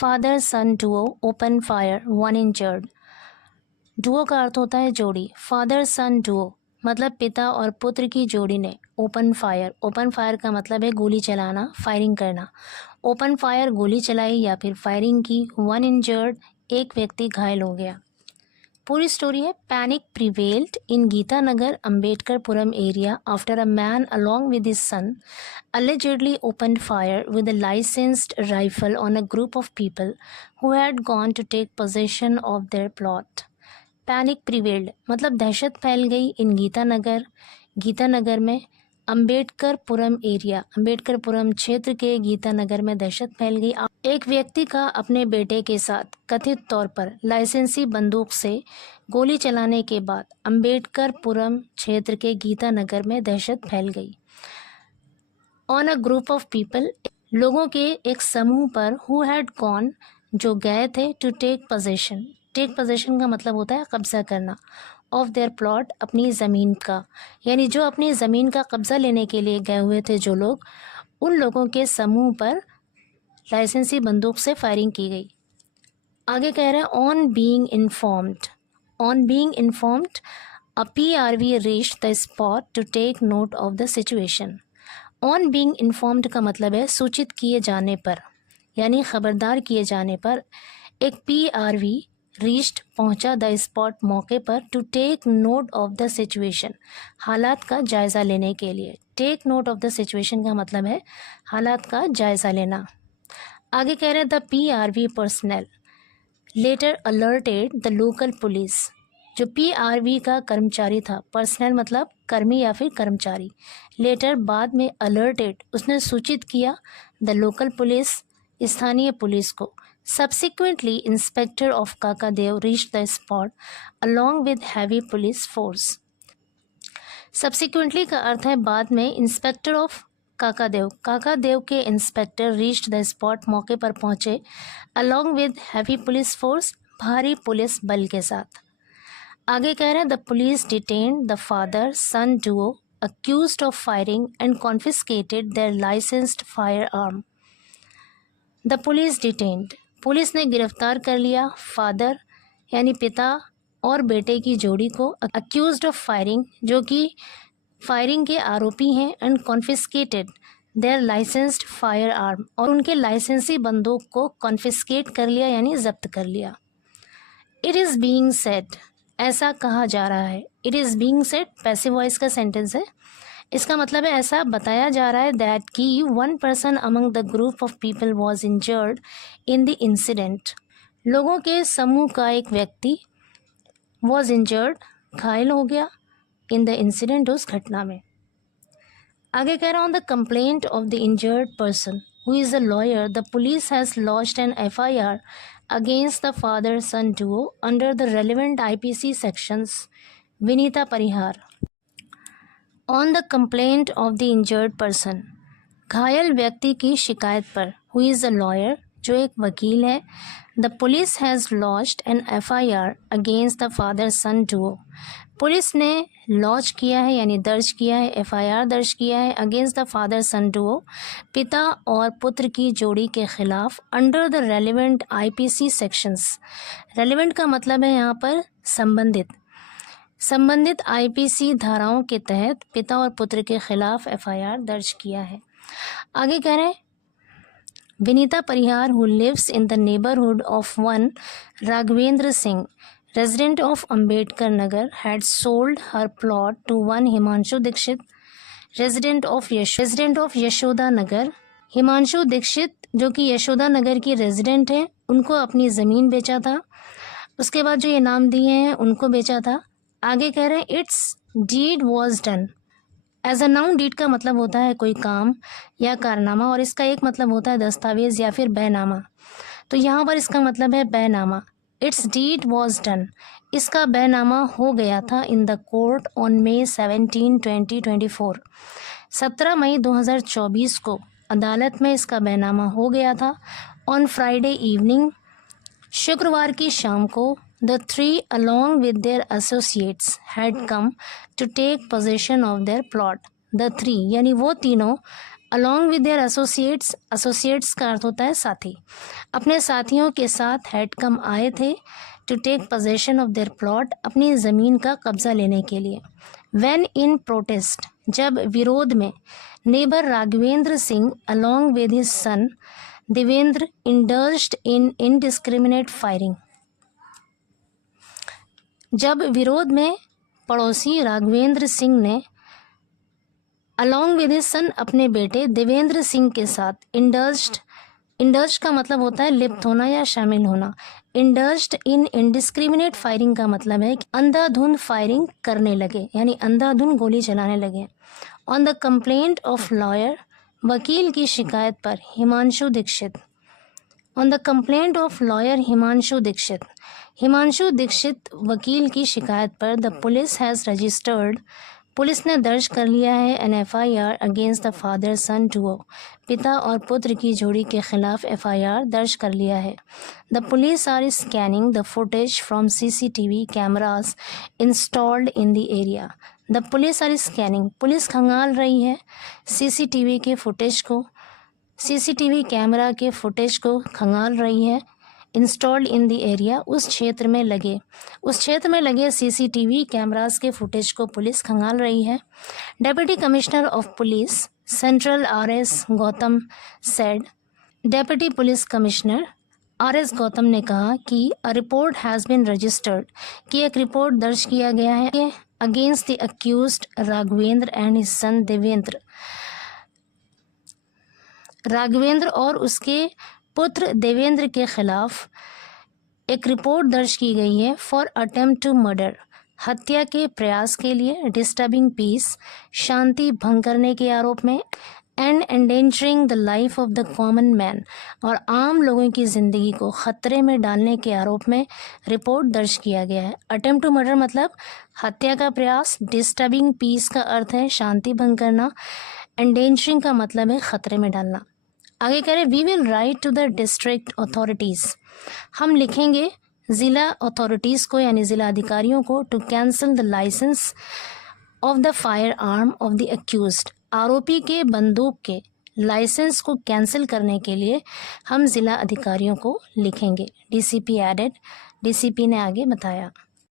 Father son duo open fire, one injured. Duo का अर्थ होता है जोड़ी। फादर सन डुओ मतलब पिता और पुत्र की जोड़ी ने ओपन फायर का मतलब है गोली चलाना, फायरिंग करना। ओपन फायर गोली चलाई या फिर फायरिंग की। वन इंजर्ड एक व्यक्ति घायल हो गया। पूरी स्टोरी है। Panic prevailed in Gitanagar Ambedkarpuram area after a man along with his son allegedly opened fire with a licensed rifle on a group of people who had gone to take possession of their plot. Panic prevailed मतलब दहशत फैल गई इन गीतानगर में अंबेडकरपुरम area, अंबेडकरपुरम क्षेत्र के गीतानगर में दहशत फैल गई। एक व्यक्ति का अपने बेटे के साथ कथित तौर पर लाइसेंसी बंदूक से गोली चलाने के बाद अंबेडकरपुरम क्षेत्र के गीतानगर में दहशत फैल गई। On a group of people लोगों के एक समूह पर हु हैड गॉन जो गए थे to take possession. Take possession का मतलब होता है कब्जा करना। ऑफ देयर प्लॉट अपनी ज़मीन का, यानी जो अपनी ज़मीन का कब्ज़ा लेने के लिए गए हुए थे जो लोग, उन लोगों के समूह पर लाइसेंसी बंदूक से फायरिंग की गई। आगे कह रहे हैं on being informed a PRV reached the spot to take note of the situation. On being informed का मतलब है सूचित किए जाने पर, यानी खबरदार किए जाने पर एक PRV रीच्ड पहुंचा द स्पॉट मौके पर to take note of the situation हालात का जायज़ा लेने के लिए। Take note of the situation का मतलब है हालात का जायज़ा लेना। आगे कह रहे हैं the PRV personal letter alerted the local police. जो PRV का कर्मचारी था, पर्सनल मतलब कर्मी या फिर कर्मचारी, लेटर बाद में अलर्टेड उसने सूचित किया द लोकल पुलिस स्थानीय पुलिस को। Subsequently, Inspector of Kakadev reached the spot along with heavy police force. Subsequently का अर्थ है बाद में। इंस्पेक्टर ऑफ काकादेव के इंस्पेक्टर reached the spot मौके पर पहुंचे along with heavy police force भारी पुलिस बल के साथ। आगे कह रहे हैं the police detained the father son duo accused of firing and confiscated their licensed firearm. The police detained police ने गिरफ्तार कर लिया फादर यानी पिता और बेटे की जोड़ी को, अक्यूज्ड ऑफ फायरिंग जो कि फायरिंग के आरोपी हैं, and confiscated their licensed fire arm और उनके लाइसेंसी बंदूक को कॉन्फिस्केट कर लिया यानी जब्त कर लिया। इट इज़ बीइंग सेड ऐसा कहा जा रहा है। It is being said passive voice का सेंटेंस है। इसका मतलब है ऐसा बताया जा रहा है दैट कि one person among the group of people was injured in the incident. लोगों के समूह का एक व्यक्ति वॉज इंजर्ड घायल हो गया इन द इंसिडेंट उस घटना में। आगे कह रहा हूँ the complaint of the injured person who is a lawyer the police has launched an FIR against the father son duo under the relevant IPC sections. Vinita Parihar. On the complaint of the injured person घायल व्यक्ति की शिकायत पर who is a lawyer जो एक वकील है, the police has launched an FIR against the father son duo. Police ने लॉन्च किया है यानी दर्ज किया है, FIR दर्ज किया है against the father son duo पिता और पुत्र की जोड़ी के खिलाफ under the relevant IPC sections. Relevant का मतलब है यहाँ पर संबंधित IPC धाराओं के तहत पिता और पुत्र के खिलाफ FIR दर्ज किया है। आगे कह रहे हैं Vinita Parihar who lives in the neighbourhood of one Raghavendra Singh resident of Ambedkar Nagar had sold her plot to one Himanshu Dixit resident of Yashoda Nagar. Himanshu Dixit जो कि यशोदा नगर की रेजिडेंट है, उनको अपनी ज़मीन बेचा था। उसके बाद जो ये नाम दिए हैं उनको बेचा था। आगे कह रहे हैं its deed was done. As a known deed का मतलब होता है कोई काम या कारनामा, और इसका एक मतलब होता है दस्तावेज़ या फिर बैनामा। तो यहाँ पर इसका मतलब है बैनामा। इट्स डीड वॉज डन, इसका बैनामा हो गया था in the court on May 17, 2024। 17 मई 2024 को अदालत में इसका बैनामा हो गया था। ऑन फ्राइडे इवनिंग, शुक्रवार की शाम को the three along with their associates had come to take possession of their plot. The three यानी वो तीनों along with their associates, associates का अर्थ होता है साथी, अपने साथियों के साथ हैड कम आए थे to take possession of their plot, अपनी ज़मीन का कब्जा लेने के लिए। व्हेन इन प्रोटेस्ट, जब विरोध में, neighbour Raghavendra Singh along with his son Devendra indulged in indiscriminate firing, जब विरोध में पड़ोसी राघवेंद्र सिंह ने अलॉन्ग विद हिज सन अपने बेटे देवेंद्र सिंह के साथ इंडल्ज्ड का मतलब होता है लिप्त होना या शामिल होना। इंडल्ज्ड इन इनडिस्क्रिमिनेट फायरिंग का मतलब है कि अंधाधुंध फायरिंग करने लगे, यानी अंधाधुंध गोली चलाने लगे। On the complaint of lawyer, वकील की शिकायत पर Himanshu Dikshit, on the complaint of lawyer Himanshu Dikshit, Himanshu Dikshit वकील की शिकायत पर the police has registered, police ने दर्ज कर लिया है an FIR against the father son duo, पिता और पुत्र की जोड़ी के खिलाफ FIR दर्ज कर लिया है। The police are scanning the footage from CCTV cameras installed in the area, the police are scanning, police खंगाल रही है CCTV के फुटेज को, CCTV कैमरा के फुटेज को खंगाल रही है। इंस्टॉल्ड इन द एरिया, उस क्षेत्र में लगे CCTV कैमरास के फुटेज को पुलिस खंगाल रही है। Deputy commissioner of police central RS Gautam said, deputy police commissioner RS Gautam ने कहा कि a report has been registered, कि एक रिपोर्ट दर्ज किया गया है against the accused Raghavendra and his son Devendra, Raghavendra और उसके पुत्र देवेंद्र के खिलाफ एक रिपोर्ट दर्ज की गई है फॉर अटेम्प्ट टू मर्डर, हत्या के प्रयास के लिए, डिस्टर्बिंग पीस, शांति भंग करने के आरोप में, and endangering the life of the common man, और आम लोगों की ज़िंदगी को ख़तरे में डालने के आरोप में रिपोर्ट दर्ज किया गया है। अटेम्प्ट टू मर्डर मतलब हत्या का प्रयास, डिस्टर्बिंग पीस का अर्थ है शांति भंग करना, एंडेंजरिंग का मतलब है ख़तरे में डालना। आगे कह रहे we will write to the district authorities, हम लिखेंगे ज़िला अथॉरिटीज़ को यानी ज़िला अधिकारियों को to cancel the licence of the fire arm of the accused, आरोपी के बंदूक के लाइसेंस को कैंसिल करने के लिए हम ज़िला अधिकारियों को लिखेंगे। DCP एडेड, DCP ने आगे बताया।